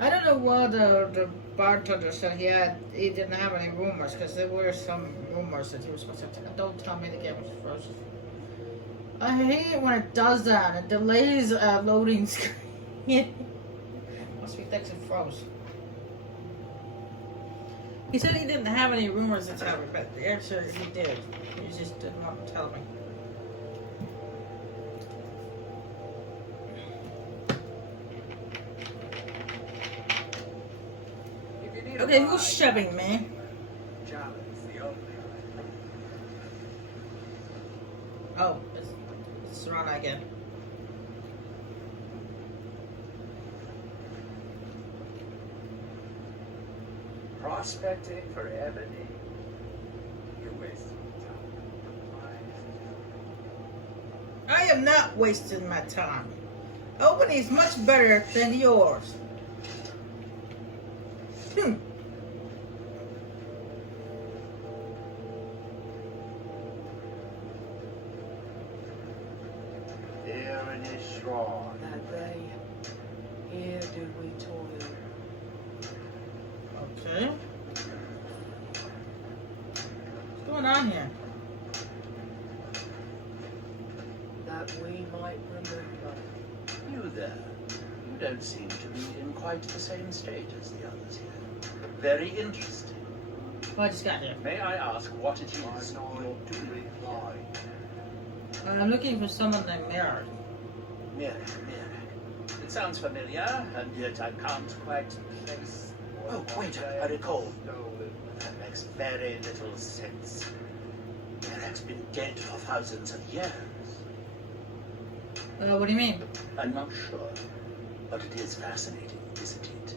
I don't know what the bartender said he didn't have any rumors because there were some rumors that he was supposed to. Don't tell me the game was frozen. I hate it when it does that. It delays loading screen. Must be thinks it froze. He said he didn't have any rumors to tell me, but actually he did. He just didn't want to tell me. Okay, who's shoving me? Oh, it's Rana again. Prospecting for ebony. You're wasting time. I am not wasting my time. Albany is much better than yours. Here in his shrine. That day, here do we toil. Okay. What's going on here? That we might remember. You there. You don't seem to be in quite the same state as the others here. Very interesting. Oh, I just got here. May I ask what it is you're doing? I'm looking for someone named Mary. Mirror. It sounds familiar, and yet I can't quite place. Oh, wait, I recall. That makes very little sense. Mirac's been dead for thousands of years. What do you mean? I'm not sure, but it is fascinating, isn't it?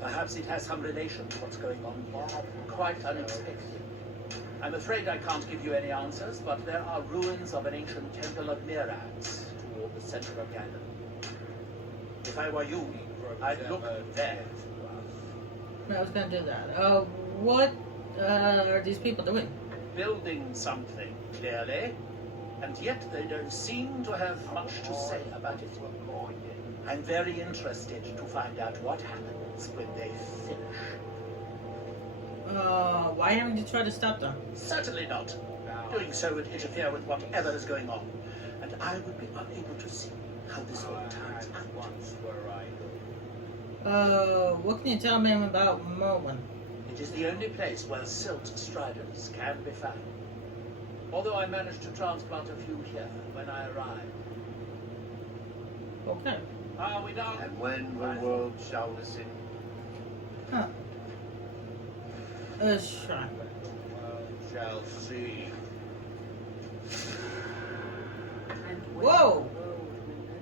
Perhaps it has some relation to what's going on here. Quite unexpected. I'm afraid I can't give you any answers, but there are ruins of an ancient temple of Mirats toward the center of Ganon. If I were you, I'd look there. I was gonna do that. What are these people doing? Building something, clearly, and yet they don't seem to have much to say about it. I'm very interested to find out what happens when they finish. Why haven't you tried to stop them? Certainly not. Doing so would interfere with whatever is going on, and I would be unable to see how this all turns out. What can you tell me about Merwin? It is the only place where silt striders can be found. Although I managed to transplant a few here when I arrived. Okay. Are we done? And when the world shall listen. Huh. Shrine. Shall see. Whoa!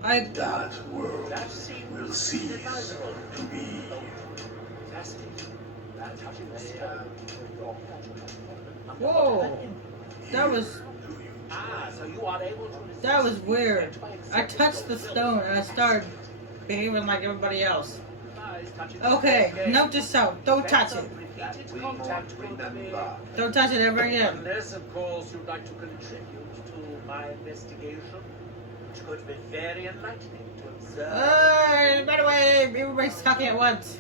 That world That seems will cease advisable. to be. Fascinating. That's how you stone. Whoa! That was So you are able to resist. that was weird. I touched the stone and I started behaving like everybody else. Okay, note to self, don't touch it. We won't remember. Don't touch it ever again. Unless, of course, you'd like to contribute to my investigation, which could be very enlightening to observe. By the way, everybody's talking at once.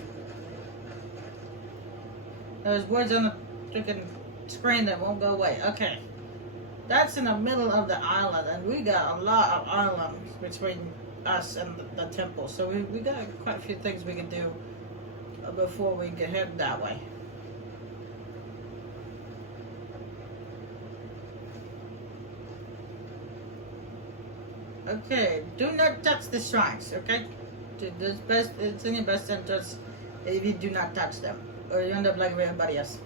There's words on the freaking screen that won't go away. Okay. That's in the middle of the island, and we got a lot of islands between us and the temple. So we got quite a few things we can do before we get headed that way. Okay, do not touch the shrines, okay? It's in your best interest if you do not touch them, or you end up like everybody else.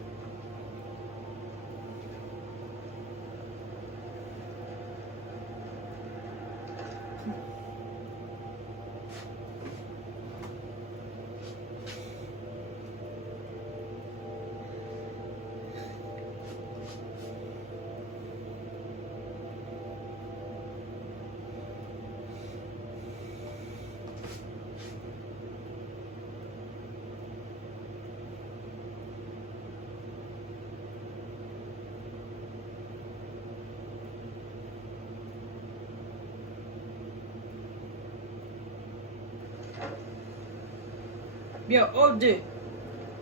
Yo, old dude.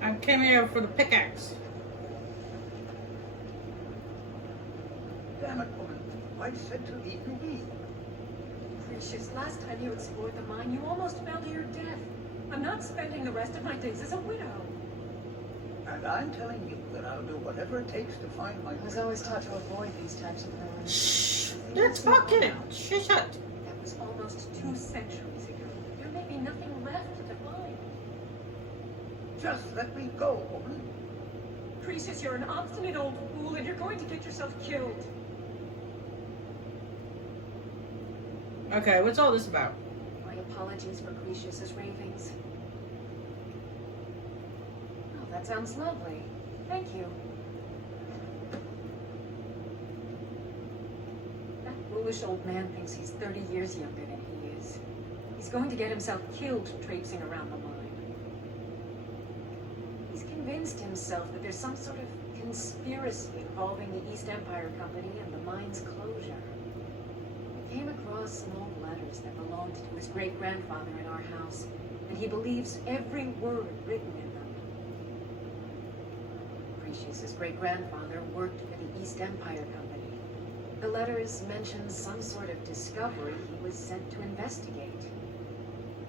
I came here for the pickaxe. Damn it, woman. I said to leave me be. Precious, last time you explored the mine, you almost fell to your death. I'm not spending the rest of my days as a widow. And I'm telling you that I'll do whatever it takes to find my... I was always taught to avoid these types of things. Shh. That's fucking. Shut. That was almost 2 centuries ago. There may be nothing left to find. Just let me go, woman. Precious, you're an obstinate old fool, and you're going to get yourself killed. Okay, what's all this about? My apologies for Precious' ravings. Oh, that sounds lovely. Thank you. That foolish old man thinks he's 30 years younger than he is. He's going to get himself killed traipsing around the mine. He's convinced himself that there's some sort of conspiracy involving the East Empire Company and the mine's closure. I came across some old letters that belonged to his great-grandfather in our house, and he believes every word written in them. Precious's great-grandfather worked for the East Empire Company. The letters mention some sort of discovery he was sent to investigate.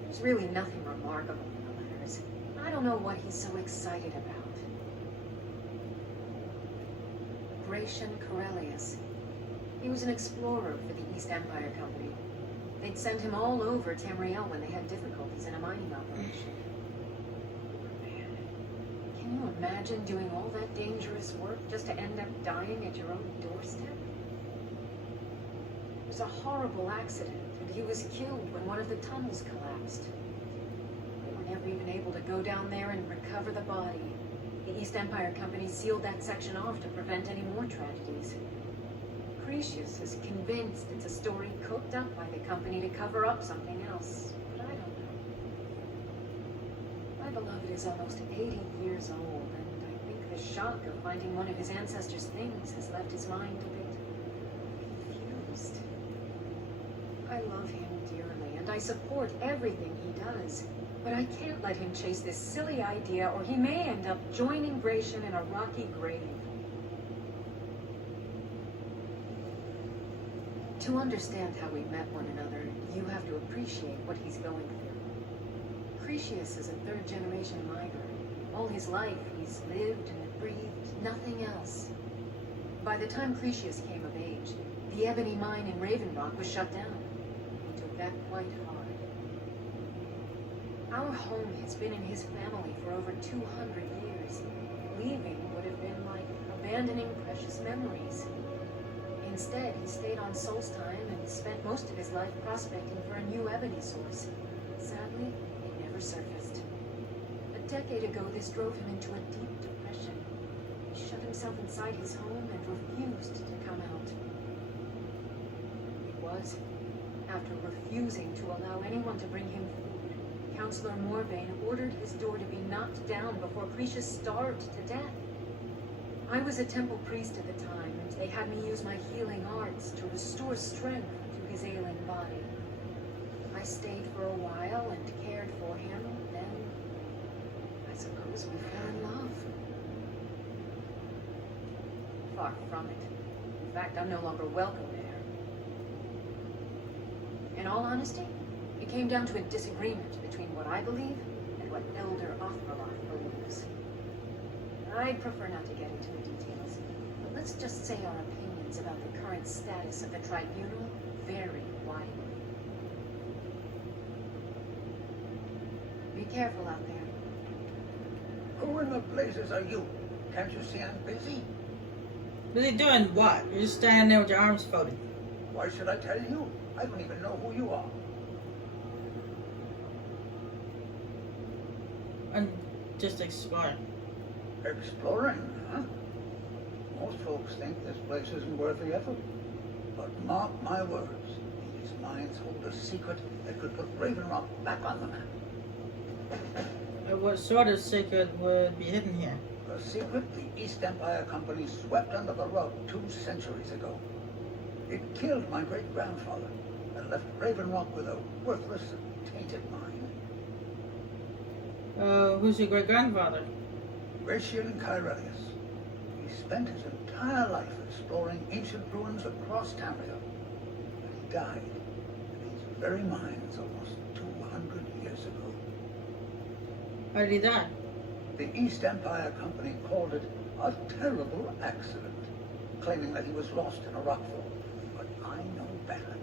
There's really nothing remarkable in the letters. I don't know what he's so excited about. Gratian Corellius. He was an explorer for the East Empire Company. They'd send him all over Tamriel when they had difficulties in a mining operation. Man, can you imagine doing all that dangerous work just to end up dying at your own doorstep? It was a horrible accident, and he was killed when one of the tunnels collapsed. They were never even able to go down there and recover the body. The East Empire Company sealed that section off to prevent any more tragedies. Precious is convinced it's a story cooked up by the company to cover up something else, but I don't know. My beloved is almost 80 years old, and I think the shock of finding one of his ancestors' things has left his mind a bit confused. I love him dearly, and I support everything he does, but I can't let him chase this silly idea, or he may end up joining Gratian in a rocky grave. To understand how we met one another, you have to appreciate what he's going through. Cretius is a third-generation miner. All his life, he's lived and breathed nothing else. By the time Cretius came of age, the ebony mine in Raven Rock was shut down. He took that quite hard. Our home has been in his family for over 200 years. Leaving would have been like abandoning precious memories. Instead, he stayed on Solstheim and spent most of his life prospecting for a new ebony source. Sadly, it never surfaced. A decade ago, this drove him into a deep depression. He shut himself inside his home and refused to come out. It was, after refusing to allow anyone to bring him food, Counselor Morvain ordered his door to be knocked down before Precious starved to death. I was a temple priest at the time, and they had me use my healing arts to restore strength to his ailing body. I stayed for a while and cared for him, then I suppose we fell in love. Far from it. In fact, I'm no longer welcome there. In all honesty, it came down to a disagreement between what I believe and what Elder Othmaloth believes. I'd prefer not to get into the details, but let's just say our opinions about the current status of the tribunal vary widely. Be careful out there. Who in the blazes are you? Can't you see I'm busy? Busy doing what? You're just standing there with your arms folded. Why should I tell you? I don't even know who you are. I'm just exploring. Exploring, huh? Most folks think this place isn't worth the effort. But mark my words, these mines hold a secret that could put Raven Rock back on the map. What sort of secret would be hidden here? A secret the East Empire Company swept under the rug 2 centuries ago. It killed my great-grandfather and left Raven Rock with a worthless, tainted mine. Who's your great grandfather? Gratian Kyrelius. He spent his entire life exploring ancient ruins across Tamriel. And he died in these very mines almost 200 years ago. How did he die? The East Empire Company called it a terrible accident, claiming that he was lost in a rockfall. But I know better.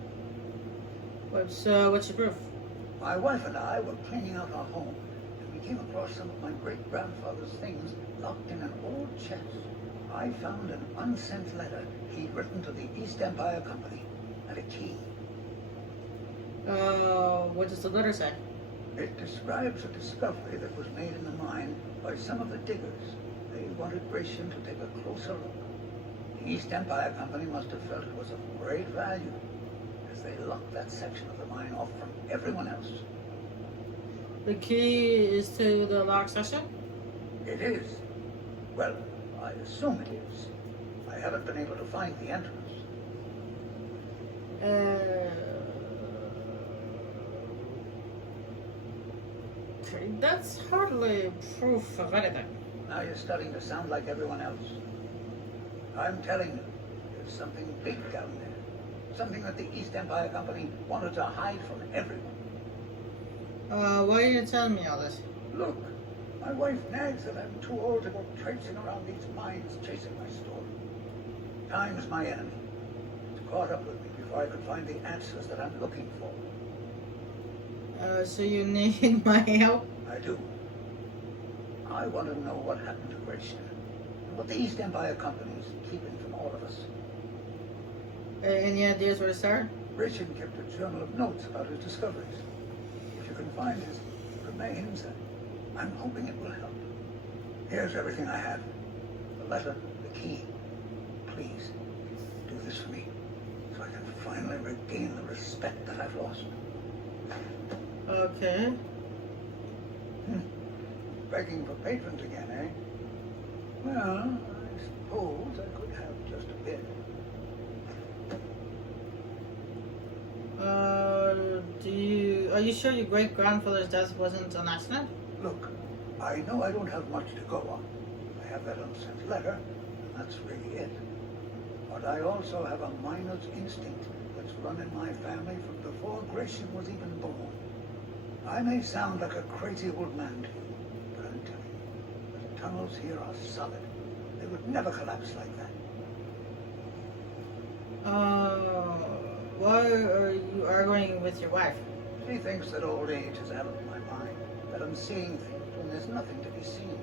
What's your proof? My wife and I were cleaning out our home, and we came across some of my great-grandfather's things locked in an old chest. I found an unsent letter he'd written to the East Empire Company, and a key. What does the letter say? It describes a discovery that was made in the mine by some of the diggers. They wanted Gratian to take a closer look. The East Empire Company must have felt it was of great value, as they locked that section of the mine off from everyone else. The key is to the locked section? It is. Well, I assume it is. I haven't been able to find the entrance. Okay, that's hardly proof of anything. Now you're starting to sound like everyone else. I'm telling you, there's something big down there. Something that the East Empire Company wanted to hide from everyone. Why are you telling me all this? Look, my wife nags that I'm too old to go traipsing around these mines chasing my story. Time's my enemy. It's caught up with me before I could find the answers that I'm looking for. So you need my help? I do. I want to know what happened to Gratian, and what the East Empire Company is keeping from all of us. Any ideas where to start? Gratian kept a journal of notes about his discoveries. If you can find his remains, I'm hoping it will help. Here's everything I have. The letter, the key. Please, do this for me, so I can finally regain the respect that I've lost. Okay. Begging for patrons again, eh? Well, I suppose I could have just a bit. Are you sure your great-grandfather's death wasn't an accident? Look, I know I don't have much to go on. I have that unsent letter, and that's really it. But I also have a miner's instinct that's run in my family from before Gratian was even born. I may sound like a crazy old man to you, but I'm telling you, the tunnels here are solid. They would never collapse like that. Why are you arguing with your wife? She thinks that old age is out of my mind, that I'm seeing things when there's nothing to be seen.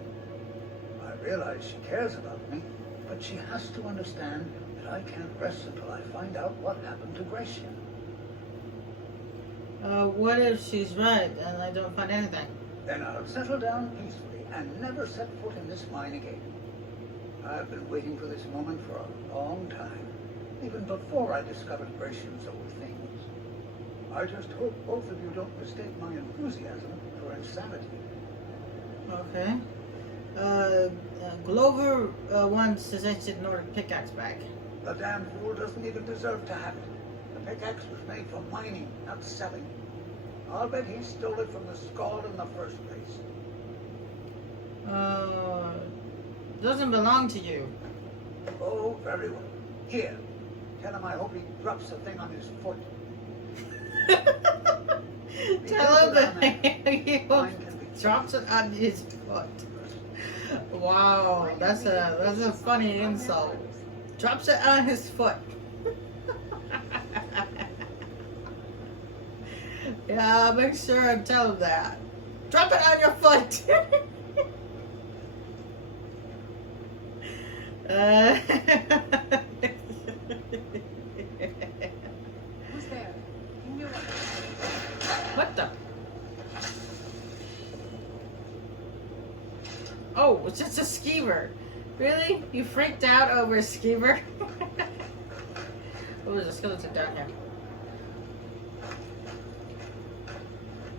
I realize she cares about me, but she has to understand that I can't rest until I find out what happened to Gratian. What if she's right and I don't find anything? Then I'll settle down peacefully and never set foot in this mine again. I've been waiting for this moment for a long time, even before I discovered Gratian's old things. I just hope both of you don't mistake my enthusiasm for insanity. Okay. Glover once suggested Nordic pickaxe back. The damn fool doesn't even deserve to have it. The pickaxe was made for mining, not selling. I'll bet he stole it from the Skald in the first place. Doesn't belong to you. Oh, very well. Here, tell him I hope he drops the thing on his foot. Tell him that he drops it on his foot. Wow, that's a funny insult. Drops it on his foot. Yeah, make sure and tell him that. Drop it on your foot. Who's there? Can you... What the? Oh, it's just a skeever. Really? You freaked out over a skeever? Oh, there's a skeleton down here.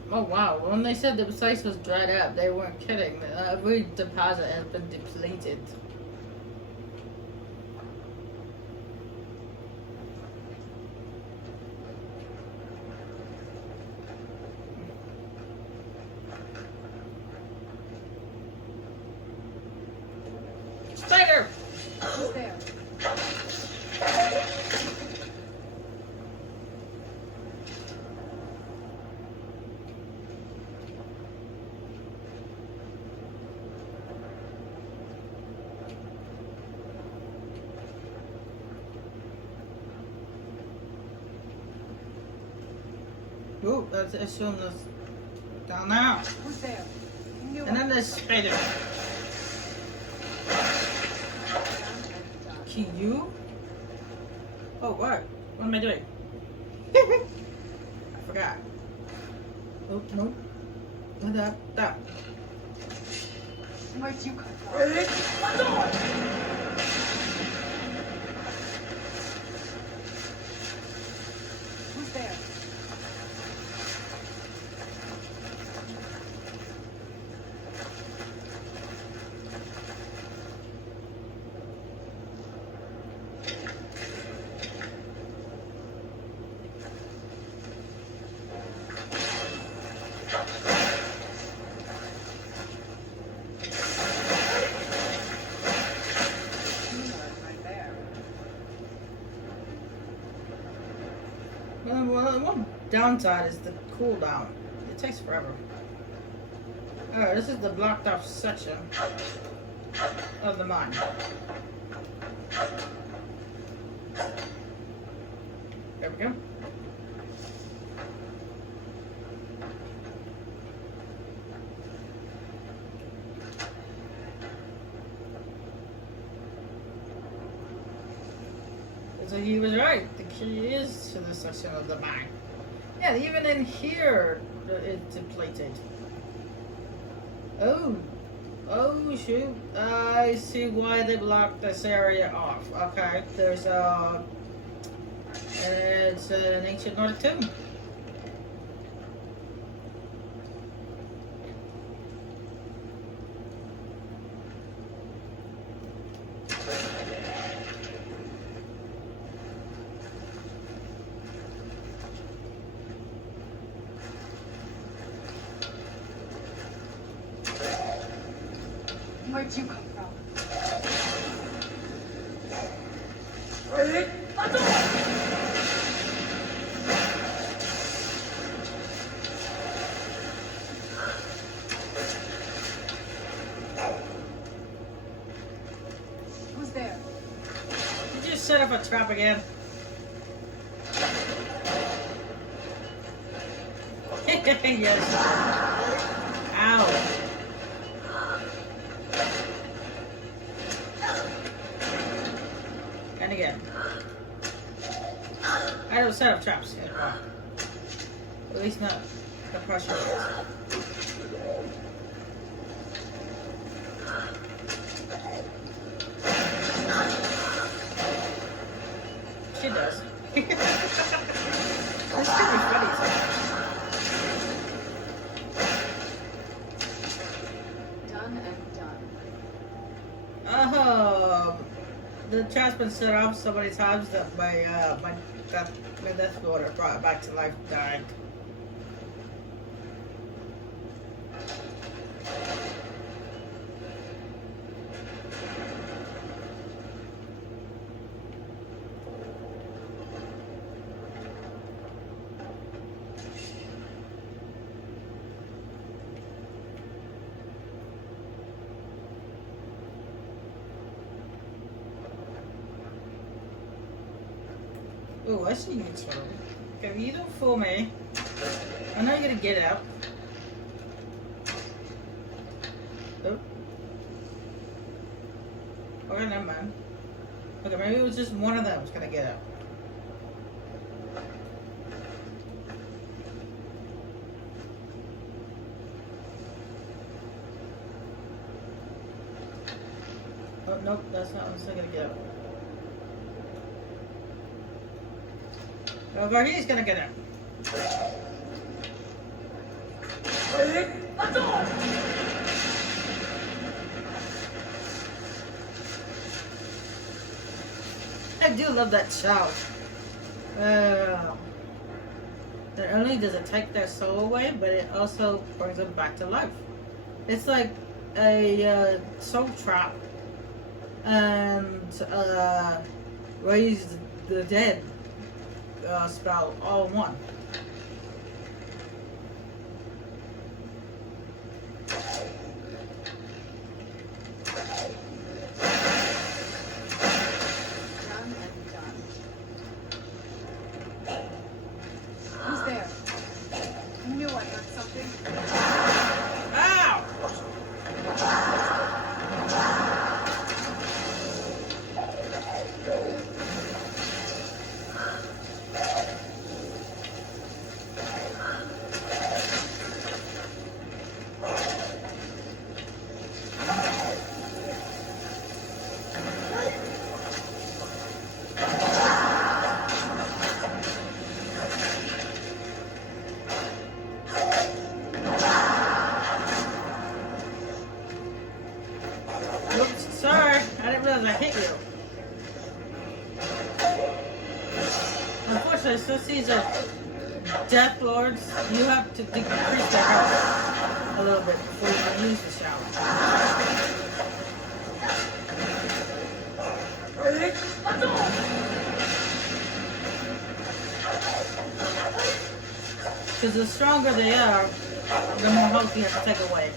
Oh wow, when they said the place was dried up, they weren't kidding. Every deposit has been depleted. Ooh, that's assume that's down now. Who's there? You And then there's spider. You? Oh, what? What am I doing? I forgot. Oh, no. That. Where'd you come from? Who's there? Right there. Well, one downside is the cooldown. It takes forever. Alright, this is the blocked off section of the mine. There we go. So he was right. The key is to the section of the mine. Yeah, even in here, it's depleted. Oh shoot! I see why they blocked this area off. Okay, there's it's an ancient Nordic tomb. Where'd you come from? Who's there? Did you set up a trap again? Yes. Ow. And again. I don't set up traps yet. At least not the pressure. She does. This could be funny too. Done and done. The trap's been set off so many times that my death daughter brought it back to life died. Oh, I see you two. Okay, you don't fool me. I know you're gonna get out. Oh. Okay, never mind. Okay, maybe it was just one of them was gonna get out. Oh, nope, that's not what's gonna get out. Over he's gonna get it. I do love that shout. Not only does it take their soul away, but it also brings them back to life. It's like a soul trap and raise the dead spell all in one. Done and done. Who's there? because I hit you. Unfortunately, since these are Death Lords, you have to decrease their health a little bit before you can use the shower. Because the stronger they are, the more health you have to take away.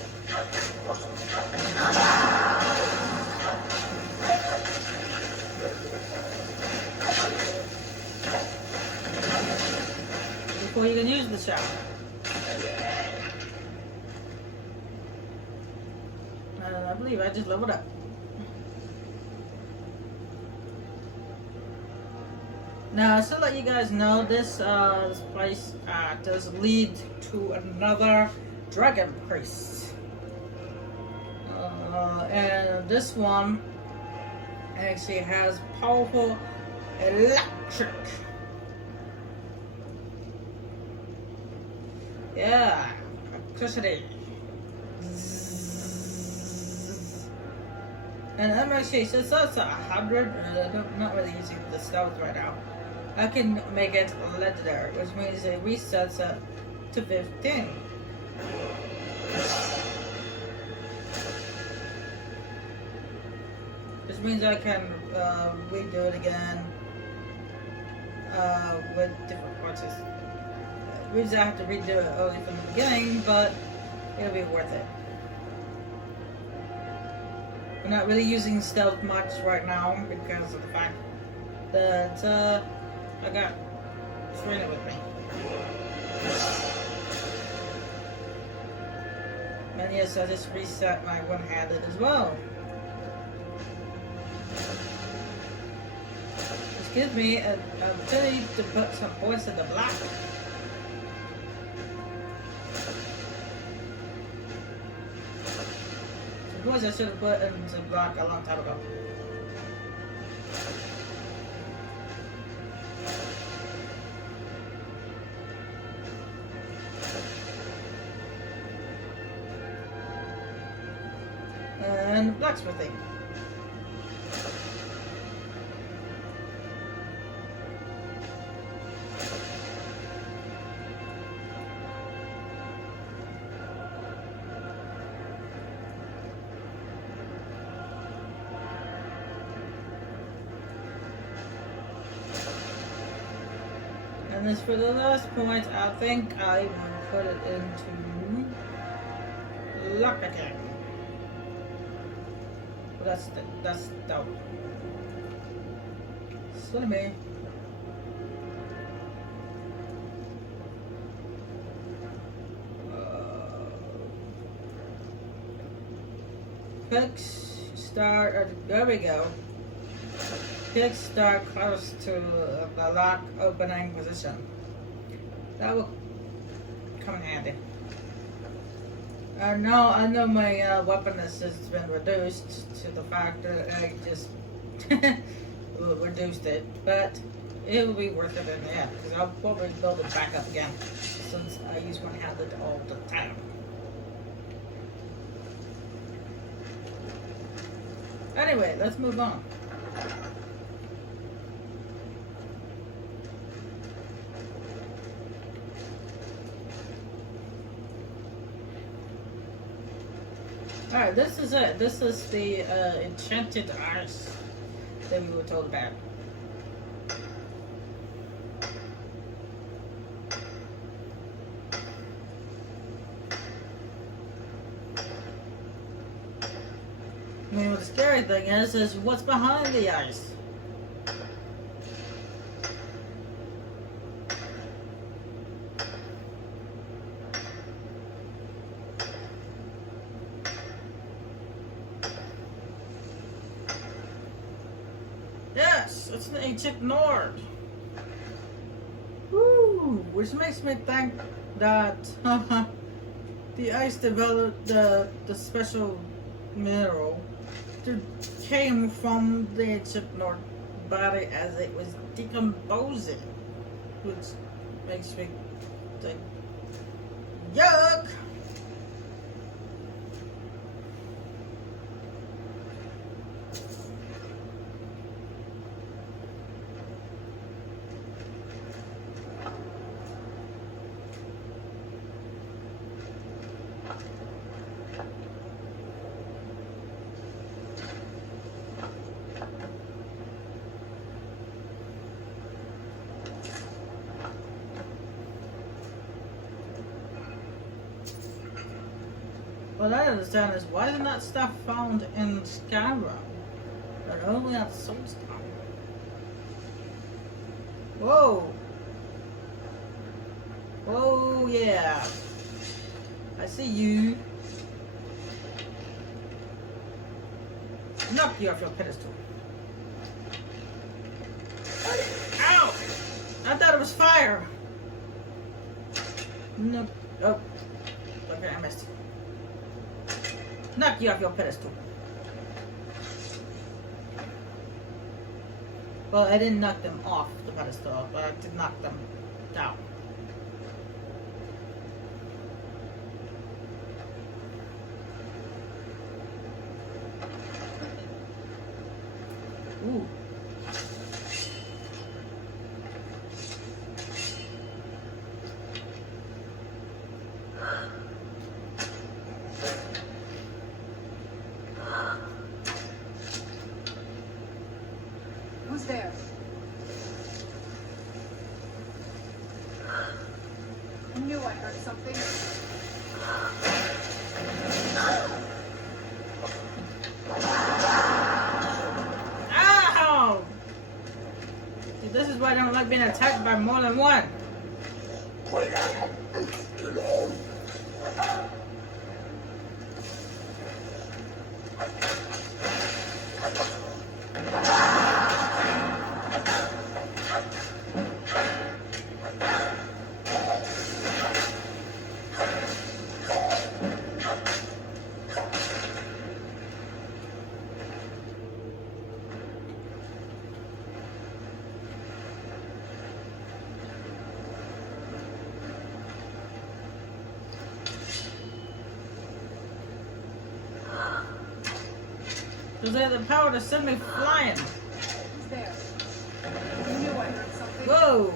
Before you can use the shower. And I believe I just leveled up. Now, so to let you guys know, this place does lead to another dragon priest. And this one actually has powerful electric. Yeah, electricity. And I'm actually, since that's 100, I'm not really using the stealth right now. I can make it legendary, which means it resets it to 15. Which means I can redo it again with different parts. It means I have to redo it early from the beginning, but it'll be worth it. I'm not really using stealth much right now because of the fact that I got Serena with me. And yes, I just reset my one-handed as well. Which gives me an ability to put some points in the block. Some points I should have put in the block a long time ago. And blacksmithing. And as for the last point, I think I will put it into lockpicking. That's dope. So me. Quick start. There we go. Quick start close to the lock opening position. That will come in handy. I know my weaponness has been reduced to the fact that I just reduced it, but it will be worth it in the end because I'll probably build it back up again since I use one-handed all the time. Anyway, let's move on. Alright, this is it. This is the enchanted ice that we were told about. I mean, what the scary thing is what's behind the ice. Yes, it's an ancient Nord. Woo! Which makes me think that the ice developed the special mineral that came from the ancient Nord body as it was decomposing, which makes me think, yuck! What I understand is why isn't that stuff found in Skyrim, but only on Soulstone? Whoa! Whoa, yeah! I see you. Knock you off your pedestal. Ow! I thought it was fire. No. Oh. Okay, I missed. Knock you off your pedestal. Well, I didn't knock them off the pedestal, but I did knock them down. Ooh. Who's there? I knew I heard something. Ow! See, this is why I don't like being attacked by more than one. Because they have the power to send me flying. Who's there? I knew I heard something. Whoa!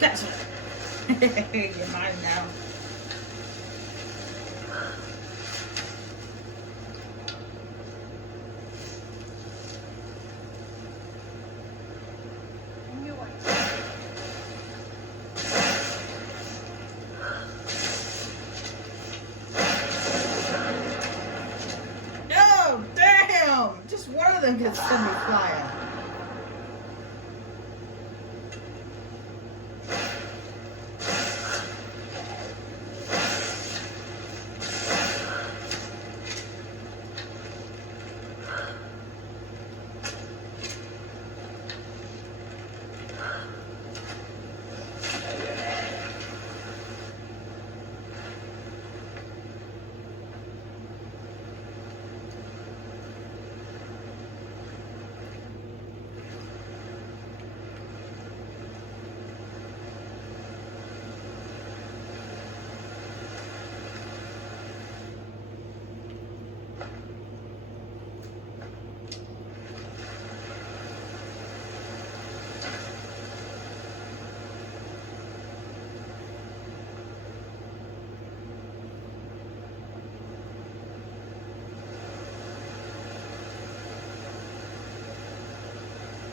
Gotcha! You're mine now. I knew I Oh, damn! Just one of them gets send me flying.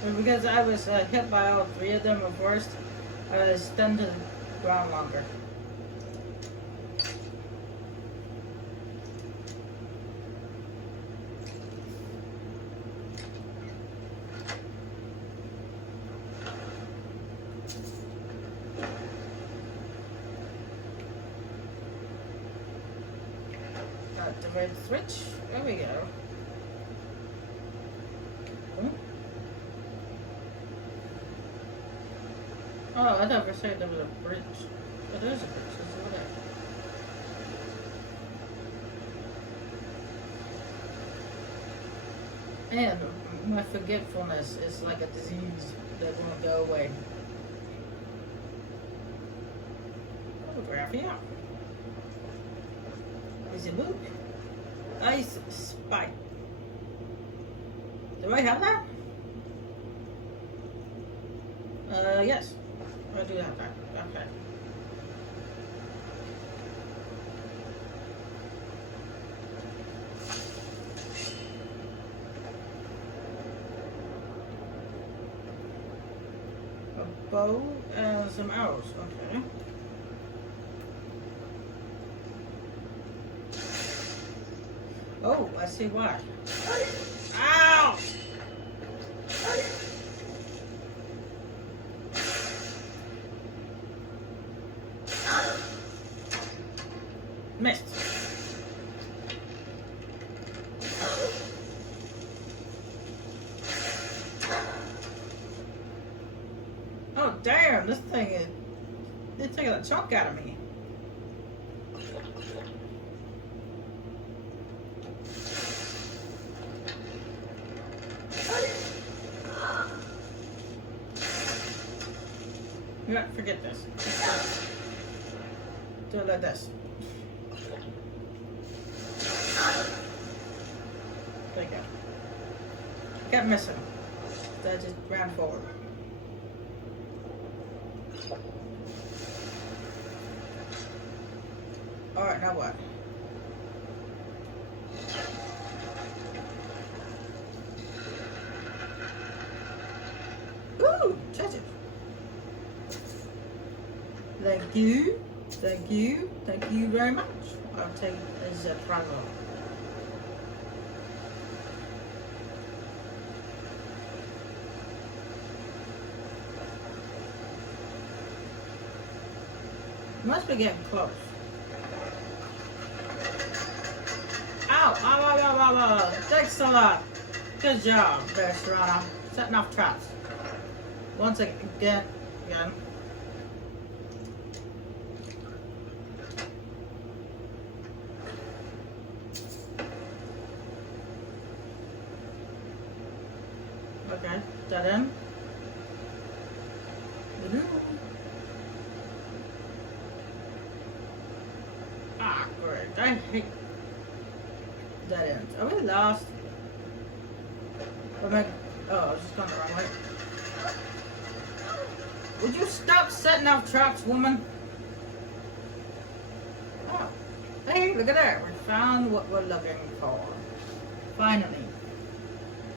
And because I was hit by all three of them at first, I was stunned to the ground longer. Activate the switch. There we go. Oh, I thought for a second there was a bridge. But there is a bridge. It's over there. And my forgetfulness is like a disease that won't go away. Photograph, yeah. Is it Luke? Ice Spike. Do I have that? Yes. I do have that. Okay. A bow and some arrows. Okay. Oh, I see why. Ow! Missed. Oh damn, this thing is it's taking a chunk out of me. Yeah, forget this. Do it like this. There you go. Kept missing. So I just ran forward. Alright, now what? Ooh, treasure. Thank you. Thank you. Thank you very much. I'll take it as a private. Must be getting close. Ow! Ow, ow, ow, ow, ow. Thanks a lot. Good job there, Serrano. Setting off traps. Once again. Okay, that in. Ah, great. I hate that end. Are we lost? Oh, I was just going the wrong way. Would you stop setting off traps, woman? Oh. Hey, look at that. We found what we're looking for. Finally.